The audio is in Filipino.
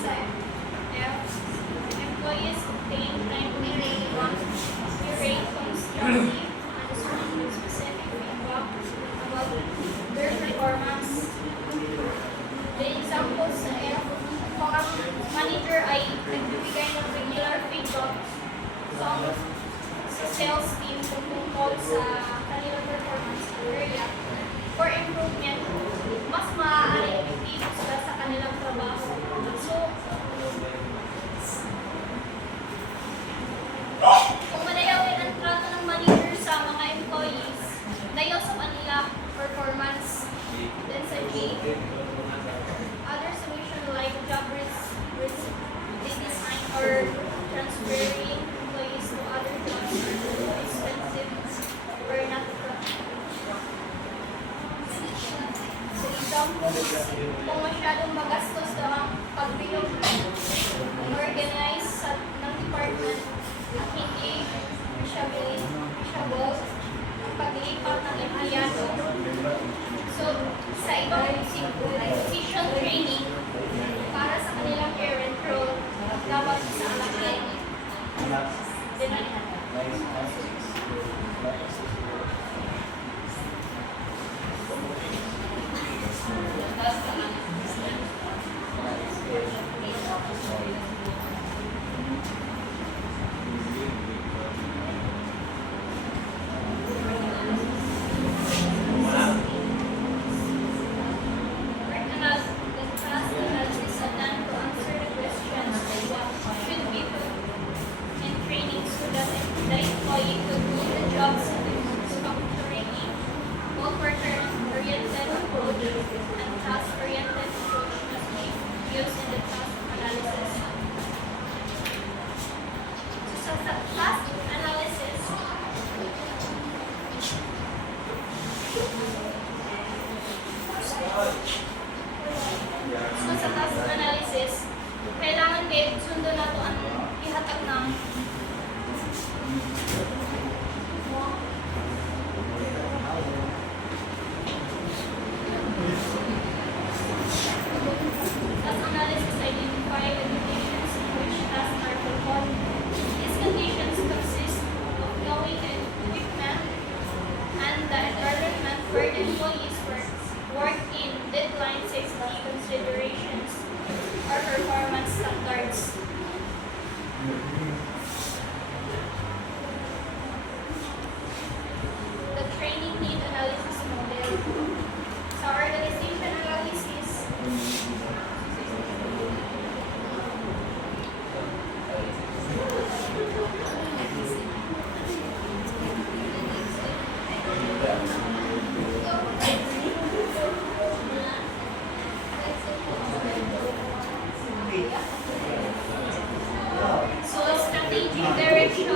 sa F, employees obtain timely rate constructive and specific feedback about their performance. The examples sa F, kung ang manager ay nagbibigay ng regular feedback sa sales team tungkol sa kanilang performance area for improvement, mas maaaring effective sila sa kanilang trabaho. So, kung manayawin ang trato ng manager sa mga employees, dayo sa kanila performance. Then sa J, other solution like job redesign or transferring employees to other jobs are too expensive or not sa example, kung masyadong magastos daw ang pag-build, organize ng department at hindi reachable ang paglipat ng empleyado. So, sa ibang position training para sa kanilang current role, dapat sa alakay. So sa task analysis, kailangan din sundo na ito ang ihatag ng task analysis identify the conditions in which tasks are performed. These conditions consist of knowing the equipment and the environment where the employees work in, deadline, safety considerations, or performance standards. The training need analysis model. Sa organization analysis, so strategic direction,